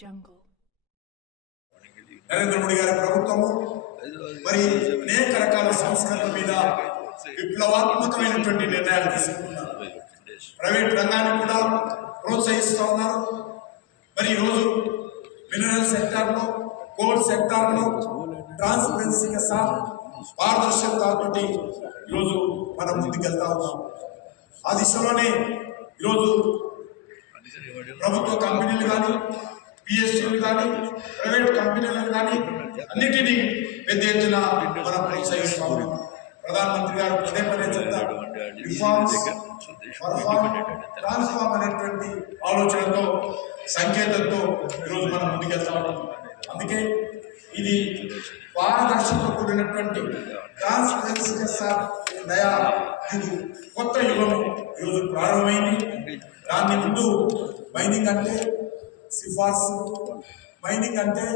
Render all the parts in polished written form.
Jungle. Narendra Modi గారి ప్రభుత్వము మరి అనేక రకాల సంస్కరణల మీద విప్లవాత్మకమైనటువంటి నిర్ణయాలు తీసుకుంటున్నారు. ప్రైవేట్ రంగాన్ని కూడా ప్రోత్సహిస్తూ ఉన్నారు. మరి ఈరోజు మినరల్ సెక్టార్లో, కోల్ సెక్టార్లో ట్రాన్స్పరెన్సీగా పారదర్శకతతోటి ఈరోజు మనం ముందుకెళ్తా ఉన్నాం. ఆ దిశలోనే ఈరోజు ప్రభుత్వ కంపెనీలు కానీ, పిఎస్సీలు కానీ, ప్రైవేట్ కంపెనీలను కానీ అన్నిటినీ పెద్ద ఎత్తున మనం ప్రోత్సహిస్తూ ఉన్నాం. ప్రధానమంత్రి గారు పదే పదే చెప్తారు, రిఫార్మ్స్ ట్రాన్స్ఫార్మ్ అనేటువంటి ఆలోచనతో, సంకేతంతో ఈరోజు మనం ముందుకెళ్తా ఉన్నాం. అందుకే ఇది పారదర్శకత కూడినటువంటి ట్రాన్స్పరెన్సీగా నయా యుగం, కొత్త యుగం ఈరోజు ప్రారంభమైంది. దాన్ని ముందు మైనింగ్ అంటే సిఫార్సు, మైనింగ్ అంటే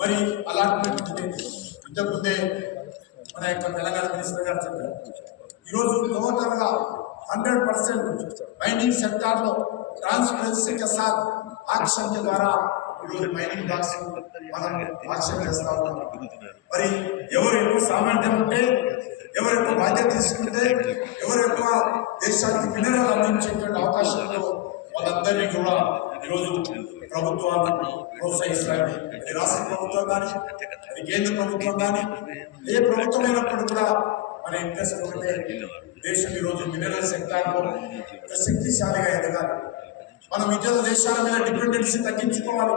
మరి అలాట్మెంట్ ఇంతకుముందే మన యొక్క తెలంగాణ మినిస్టర్ గారు చెప్పారు. ఈరోజు టోటల్గా 100% మైనింగ్ సెక్టార్లో ట్రాన్స్పరెన్సీగా యాక్షన్ ద్వారా ఈరోజు మైనింగ్ బ్లాక్స్ మనం యాక్షన్ చేస్తా ఉన్నాం. మరి ఎవరు ఎక్కువ సామర్థ్యం ఉంటే, ఎవరు ఎక్కువ బాధ్యత తీసుకుంటే, ఎవరు ఎక్కువ దేశానికి మినరల్ అందించేటువంటి అవకాశంలో వాళ్ళందరినీ కూడా ఈరోజు ప్రభుత్వాన్ని ప్రోత్సహిస్తాయి. రాష్ట్ర ప్రభుత్వం కానీ, కేంద్ర ప్రభుత్వం కానీ, ఏ ప్రభుత్వమైనప్పుడు కూడా మన ఇంట్రెస్ట్ ఉంటే దేశం ఈరోజు మినరల్ సెక్టార్లో శక్తిశాలిగా ఎదగాలి. మనం ఇతర దేశాల మీద డిపెండెన్సీ తగ్గించుకోవాలి,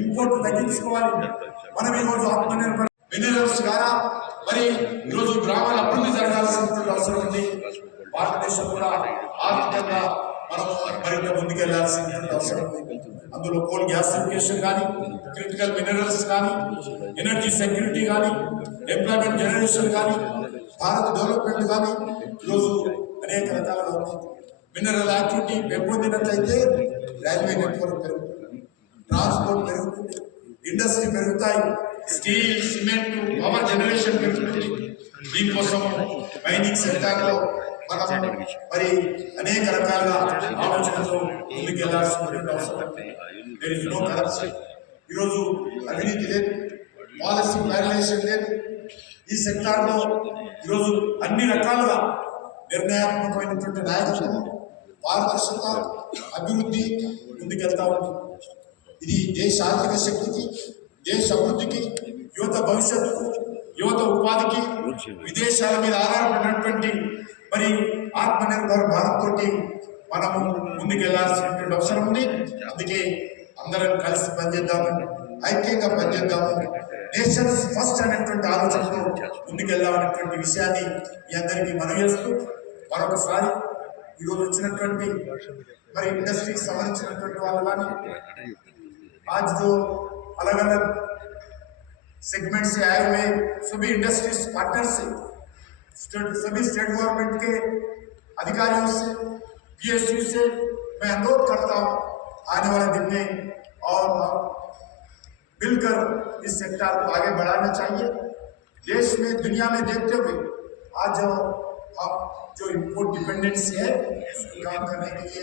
ఇంపోర్ట్ తగ్గించుకోవాలి. మనం ఈరోజు ఆత్మనిర్భర్ మినరల్స్ ద్వారా మరి ఈరోజు గ్రామాల అభివృద్ధి జరగాల్సిన అవసరం ఉంది. భారతదేశం కూడా ఆర్థికంగా మనం మరింత ముందుకెళ్లాల్సిన అవసరం ఉంది. అందులో కోల్ గ్యాసిఫికేషన్ కానీ, క్రిటికల్ మినరల్స్ కానీ, ఎనర్జీ సెక్యూరిటీ కానీ, ఎంప్లాయ్మెంట్ జనరేషన్ కానీ, భారత డెవలప్మెంట్ కానీ ఈరోజు అనేక రకాలుగా ఉంది. మినరల్ యాక్టివిటీ పెంపొందినట్లయితే రైల్వే నెట్వర్క్ పెరుగుతుంది, ట్రాన్స్పోర్ట్ పెరుగుతుంది, ఇండస్ట్రీ పెరుగుతాయి, స్టీల్, సిమెంట్, పవర్ జనరేషన్ పెరుగుతుంది. దీనికోసం మైనింగ్ సెక్టార్లో మనం మరి అనేక రకాలుగా ఆలోచనతో ముందుకెళ్లాల్సిన అవసరం. There is no corruption. ఈరోజు అవినీతి లేదు, పాలసీ వైలేషన్ లేదు. ఈ సెక్టార్లో ఈరోజు అన్ని రకాలుగా నిర్ణయాత్మకమైనటువంటి నాయకత్వం, పారదర్శకత, అభివృద్ధి ముందుకెళ్తా ఉంది. ఇది దేశ ఆర్థిక శక్తికి, దేశ అభివృద్ధికి, యువత భవిష్యత్తుకు, యువత ఉపాధికి, విదేశాల మీద ఆధారపడినటువంటి మరి ఆత్మనిర్భర్ భారత్ తోటి మనము ముందుకెళ్లాల్సినటువంటి అవసరం ఉంది. అందుకే అందరం కలిసి పనిచేద్దాము, ఐక్యంగా పనిచేద్దాము, నేషన్స్ ఫస్ట్ అనేటువంటి ఆలోచనతో ముందుకెళ్దామనేటువంటి విషయాన్ని మీ అందరికీ మనవి చేస్తూ, మరొకసారి ఈరోజు వచ్చినటువంటి మరి ఇండస్ట్రీకి సంబంధించినటువంటి వాళ్ళు కానీ, आज जो अलग अलग सेगमेंट से आए हुए सभी इंडस्ट्रीज पार्टनर से, सभी स्टेट गवर्नमेंट के अधिकारियों से, पीएसयू से मैं अनुरोध करता हूँ, आने वाले दिन में और मिलकर इस सेक्टर को आगे बढ़ाना चाहिए. देश में, दुनिया में देखते हुए आज जो इम्पोर्ट डिपेंडेंसी है, काम करने के लिए